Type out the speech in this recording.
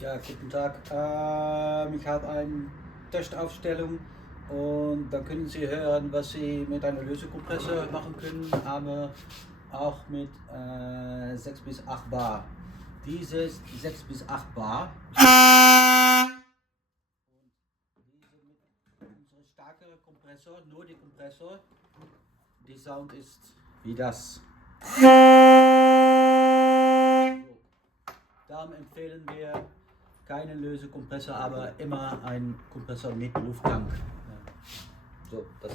Ja, guten Tag. Ich habe eine Testaufstellung und da können Sie hören, was Sie mit einem Lösekompressor machen können, aber auch mit 6 bis 8 Bar. Dieses 6 bis 8 Bar und diese mit unserem stärkeren Kompressor, nur die Kompressor, die Sound ist wie das. Darum empfehlen wir keinen Lösekompressor, aber immer einen Kompressor mit Lufttank. So, das ist